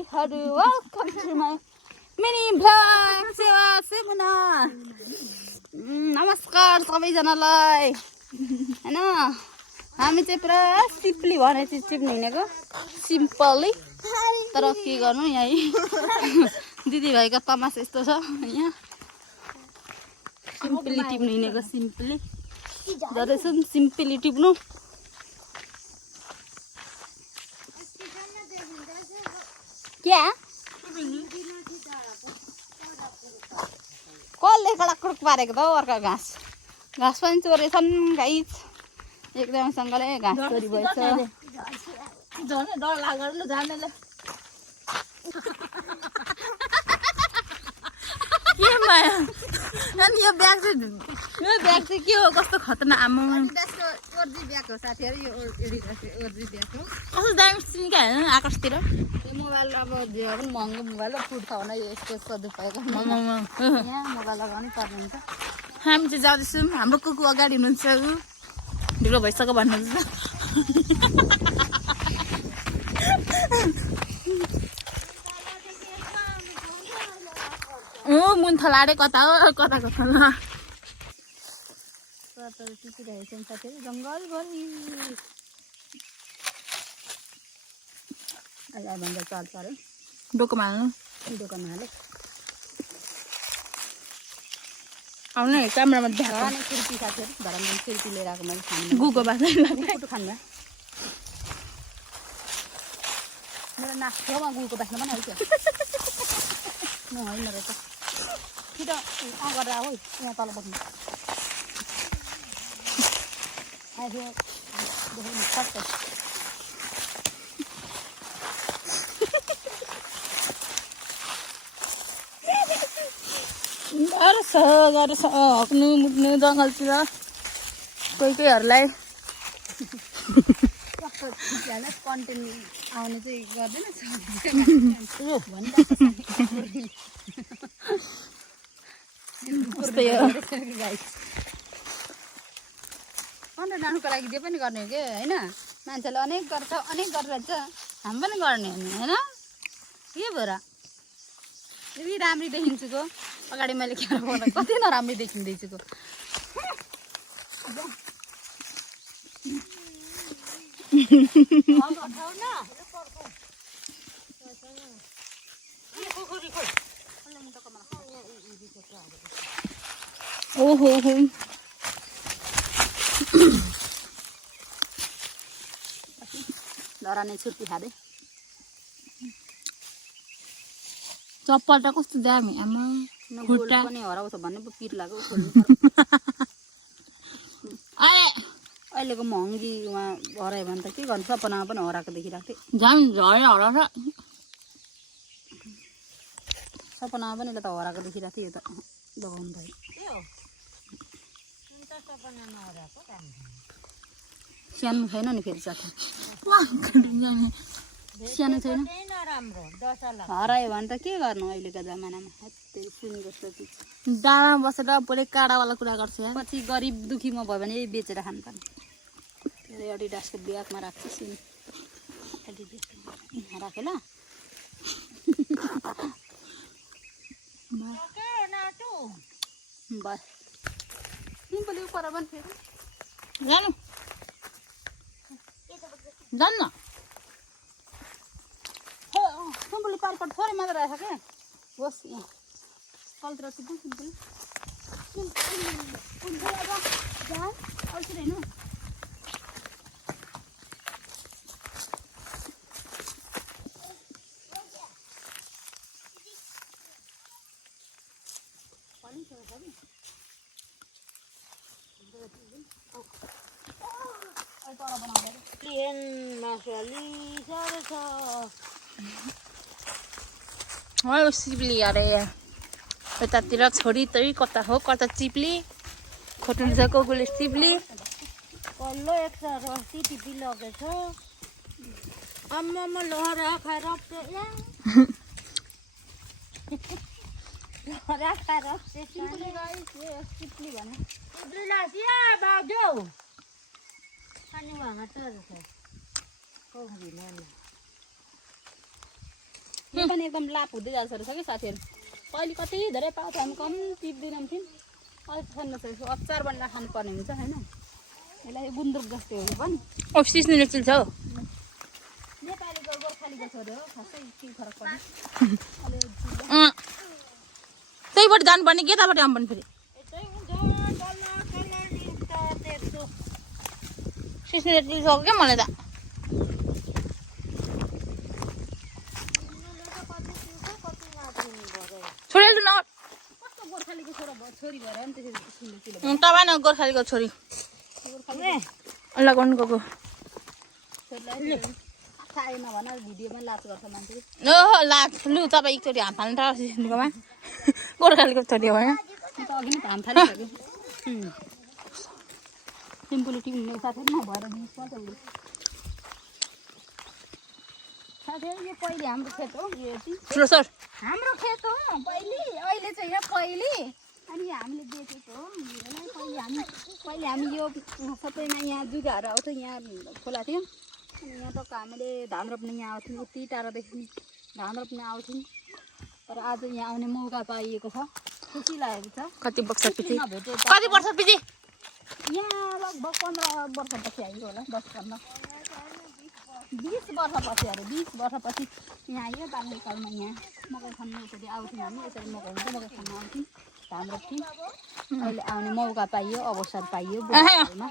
साथीहरू welcome to my mini vlog सेवा सेमुना। नमस्कार सबैजनालाई। हैन हामी चाहिँ पुरा सिम्पली भने चाहिँ टिप्नु हिँडेको सिम्पली, तर के गर्नु यही दिदीभाइको तमासा यस्तो छ। यहाँ सिम्पली टिप्नु हिँडेको सिम्पली जरेछौँ सिम्पली टिप्नु। क्या कसले कडक पारेको त अर्का घाँस घाँस पनि चोरेछन् गाइस। एकदमसँगले घाँस चोरी भएछ। के माया अनि यो ब्याग चाहिँ के हो, कस्तो खतरनाक आम्मा ओर्जी ब्याग हो साथीहरू। यो ओर्जी ब्याग हो, कस्तो दामी सिन्का होइन आकाशतिर। यो मोबाइल अब जे पनि महँगो मोबाइल हो, फुट्छ भने यस्तो सदुपयोग यहाँ मोबाइल लगाउनै पर्ने हुन्छ। हामी चाहिँ जाँदैछौँ, हाम्रो कुकु अगाडि हुनुहुन्छ, ऊ ढिलो भइसक्यो भन्नुहुन्छ। मुन्थला अरे कता हो कता कता ल टिपिरहेको छौँ साथीहरू जङ्गलभरि। अहिले भन्दा चल्छ अरे डोकोमा हाल्नु, डोकोमा हाले आउनु है क्यामेरामा देखाएको खुर्पी साथीहरू। धरामधुम खुर्पी लिएर आएको मैले खानु गुको बाख्रा फोटो खानु मेरो नाक छेउमा गुको बाख्रा पनि आइसक्यो। म होइन रहेछ छिटो गरेर आऊ यहाँ तल बस्नु गरेछ हक्नु मुट्नु जङ्गलतिर कोही कोहीहरूलाई कन्टेन्ट आउनु चाहिँ गर्दैन कन्टेन्ट आउनुको लागि जे पनि गर्ने हो कि होइन। मान्छेले अनेक गर्छ अनेक गरिरहन्छ, हामी पनि गर्ने हो नि होइन। के भएर यदि राम्री देखिन्छु को अगाडि मैले क्यामेरा बोल्दा कति नराम्री देखिँदैछु को। ओहो लरा नै छुर्पी खाँदै। चप्पल त कस्तो दामी आमा, खुट्टा पनि हराउँछ भन्ने पो पिर लाग्यो खोल्नु। अहिलेको महँगीमा हरायो भने त के गर्नु, सपनामा पनि हराएको देखिरहेको थिएँ। झन् झरे हराउँछ सपनामा पनि त हराएको देखिरहेको थिएँ। यो त लगाउनु भयो सानो छैन नि फेरि साथी, सानो छैन हरायो भने त के गर्नु अहिलेको जमानामा। सुन जस्तो चिज डाँडामा बसेर पुरै काँडावाला कुरा गर्छ यार। पछि गरिब दुखीमा भयो भने यही बेचेर खानुपर्ने। एडिडासको ब्यागमा राख्छु सुन राखेँ ल। बस सिम्पली पर पनि फेरि जानु जान्न सिम्पली पारपट थोरै मात्र रहेछ क्या। होस् यहाँ कलतिर सिक्नु सिम्पली हेर्नु सिप्ली अरे यतातिर छोरी तै कता हो कता चिप्ली खोट्नु छ कोकुले सिप्ली कल्लो एक रस्ती टिपी लगेछ आम्मामा लहरा खाएर लहरा खाएर सिम्पली गाइस यो सिप्ली भने सिप्ली लासिया बाजो पानी वहाँ चढ्छ कोही यो पनि एकदम लाभ हुँदै जान्छ रहेछ कि साथीहरू पहिले कति धेरै पाउँछ हामी कम टिप्दैनौँ थियौँ अहिले खानु सक्छु अचार बनाएर खानुपर्ने हुन्छ होइन यसलाई गुन्द्रुक जस्तै हो पनि सिस्नुले चिल्छ हौ नेपालीको गोर्खालीको छोरी हो खासै के फरक पर्छ त्यहीबाट जानुपर्ने के यताबाट आउनुपर्ने फेरि सिस्नुले चिल्छ क्या मलाई त छोडेल न कस्तो गोर्खालीको छोरी भएर नि त्यसरी तपाईँ न गोर्खालीको छोरी अल्लाह गर्नु गएको थाहै नभन भिडियोमा लाज गर्छ मान्छेले ओहो लाज लु तपाईँ एकचोटि हाम फाल्नु त सिस्नुकोमा गोर्खालीको छोरी हो होइन त अघि नै हाम फालिसक्यो सिम्पली टिप्ने साथीहरू नभएर दिनुपर्छ साथीहरू यो पहिले हाम्रो खेत हो यो ठुलो सर हाम्रो खेत हो पहिले अहिले चाहिँ यहाँ पहिले अनि हामीले बेचेको हो पहिले हामी यो सबैमा यहाँ जुगाहरू आउँथ्यो यहाँ खोला थियो अनि यहाँ टक्क हामीले धान रोप्ने यहाँ आउँथ्यौँ यति टाढादेखि धान रोप्ने आउँथ्यौँ तर आज यहाँ आउने मौका पाइएको छ खुसी लागेको छ कति वर्ष पछि यहाँ लगभग 15 वर्षपछि आइयो होला 10-15 20 वर्षपछि अरे 20 वर्षपछि यहाँ आयो बाल्यकालमा यहाँ मकै खन्नु यसरी आउँथ्यौँ हामी यसरी मकै हुन्छ मकै खन्नु आउँथ्यौँ धान रोप्थ्यौँ अहिले आउने मौका पाइयो अवसर पाइयो बुढामा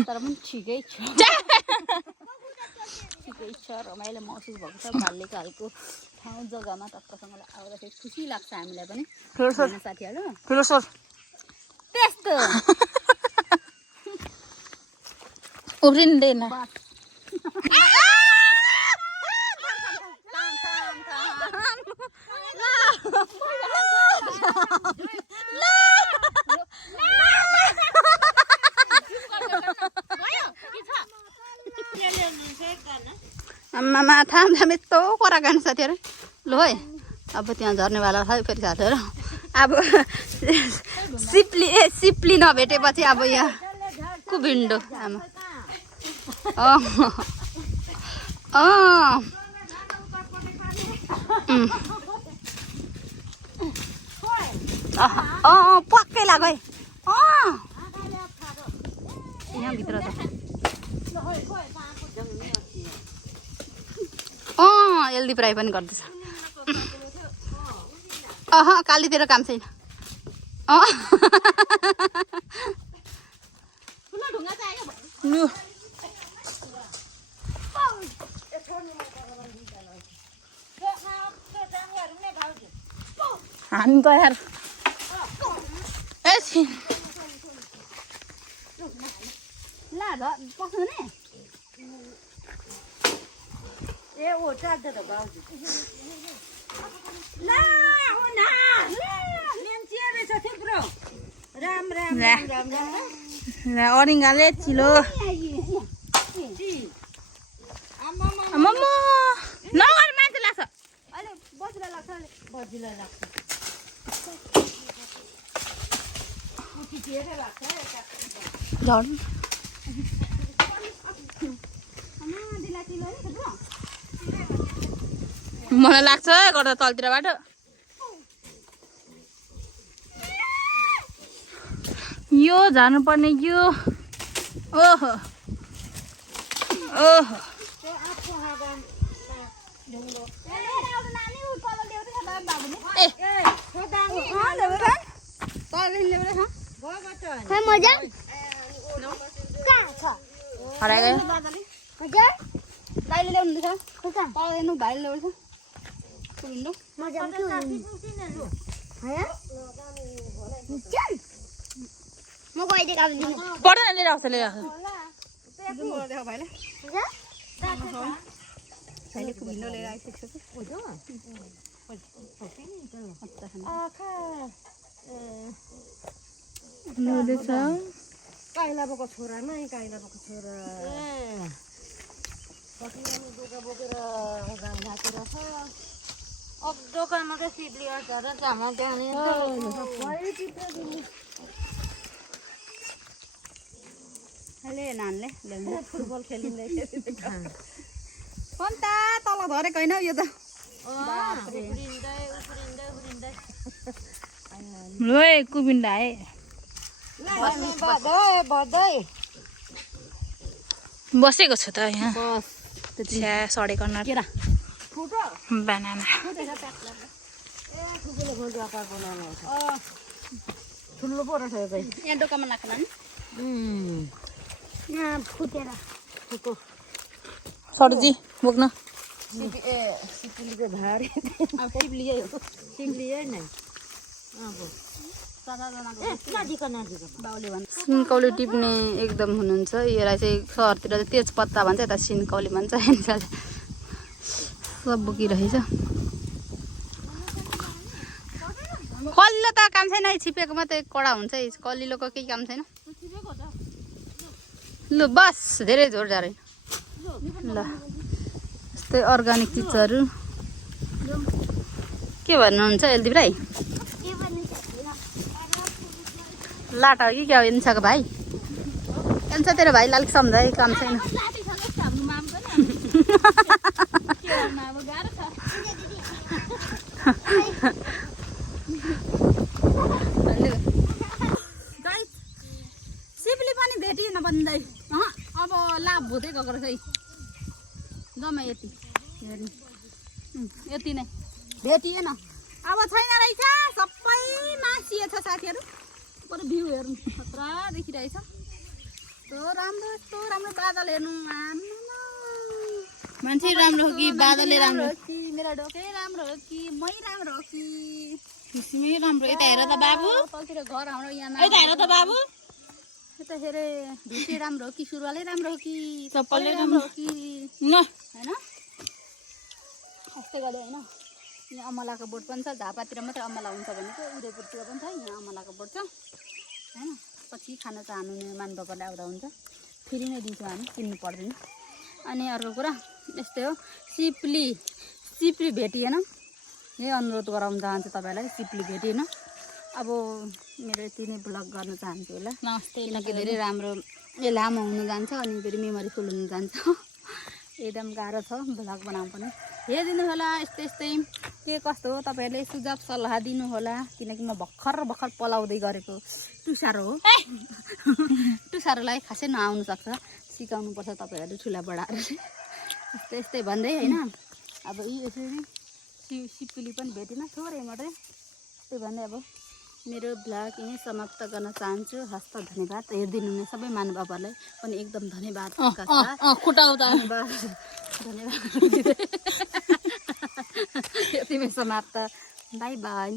तर पनि ठिकै छ रमाइलो महसुस भएको छ बाल्यकालको ठाउँ जग्गामा टक्कसँगले आउँदाखेरि खुसी लाग्छ हामीलाई पनि साथीहरू त्यस्तो उफ्रिँदैन आमामा थाम यस्तो करागान साथीहरू ल है अब त्यहाँ झर्नेवाला छ फेरि साथीहरू अब सिप्ली नभेटेपछि अब यहाँ कुभिन्डो आमा पक्कै लाग्यो है यहाँभित्र त एल्दी फ्राई पनि गर्दैछ कालीतिर काम छैन हामी गएर ला पस्नु नि ए ओ चार्ज त बाउजू ला हो न मान्छे रहेछ थुप्रो राम राम राम राम राम ल अरिङ्गाले चिलो आमामा नगर मान्छे लाग्छ अहिले बजिला लाग्छ झन् मलाई लाग्छ गर्दा तलतिरबाट यो झार्नुपर्ने यो ओहो ओहो दाइले ल्याउनु भाइले ल्याउँछ पढेन लिएर आउँछ लिएर भाइले कुभिन्डो लिएर आइसकेको छ काइलाको छोरा नै काइलाको छोरा बोकेर अब दोकानमा चाहिँ सिडली अचार चामल अहिले नानले फुटबल खेलिँदैछ तल झरेको होइन यो त लोए कुबिन्डा है बसेको छु त यहाँ छ्या सडेको नटेरा बनाना ठुलो पो रहेछ यो यहाँ दोकानमा राख्ला नि यहाँ फुटेर सरजी बोक्न सिक्लीको भारी अब सिप्लिए हो सिक्लिए नै नजिक बाउले भन्छ सिन्कौली टिप्ने एकदम हुनुहुन्छ यसलाई चाहिँ सहरतिर चाहिँ तेज पत्ता भन्छ यता सिन्कौली भन्छ सब बोकिरहेछ कलिलो त काम छैन छिपेको मात्रै कडा हुन्छ कलिलोको केही काम छैन ल बस धेरै जोड जारे ल यस्तै अर्ग्यानिक चिजहरू के भन्नुहुन्छ एलदिप राई लाटा कि क्या इन्साको भाइ इन्सा तेरो भाइ अलिक सम्झाइ काम छैन सिपली पनि भेटिएन भन्दै अब लाभ हुँदै गएको रहेछ जम्मा यति यति नै भेटिएन अब छैन रहेछ सबै मासिएछ साथीहरू बरु भ्यू हेर्नु खतरा देखिरहेछ यस्तो राम्रो बादल हेर्नु मान्छे राम्रो हो कि बादलले राम्रो हो कि मेरो ढोकै राम्रो हो कि मै राम्रो हो कि खुसीमै राम्रो यता हेर त बाबु तलतिर घर हाम्रो यहाँ यता हेर त बाबु यता हेरे ढुसी राम्रो हो कि सुरुवालै राम्रो हो कि चप्पलले राम्रो हो कि न हैन यस्तै गरे हैन यहाँ अमलाको बोट पनि छ झापातिर मात्रै अमला हुन्छ भनेको उदयपुरतिर पनि छ यहाँ अमलाको बोट छ हैन पछि खाना चाहनु मान बाबाले आउँदा हुन्छ फेरि नै दिन्छौँ हामी किन्नु पर्दैन अनि अर्को कुरा यस्तै हो सिप्ली भेटिएन यही अनुरोध गराउन चाहन्छु तपाईँलाई सिप्ली भेटिएन अब मेरो यति नै ब्लग गर्न चाहन्छु होला किनकि धेरै राम्रो लामो हुन जान्छ अनि फेरि मेमोरी फुल हुन जान्छ एकदम गाह्रो छ ब्लग बनाउनु पनि हेरिदिनु होला यस्तै के कस्तो हो तपाईँहरूले सुझाव सल्लाह दिनु होला किनकि म भर्खर पलाउँदै गरेको टुसारो हो टुसारोलाई खासै नआउनु सक्छ सिकाउनुपर्छ तपाईँहरू ठुला बडाहरूले यस्तै भन्दै होइन अब यसरी सिप्ली पनि भेटेन थोरै मात्रै त्यही भन्दै अब मेरो ब्लग यहीँ समाप्त गर्न चाहन्छु हस्त धन्यवाद हेरिदिनु हुने सबै महानुभावहरूलाई पनि एकदम धन्यवाद धन्यवाद यतिमै समाप्त बाई बाई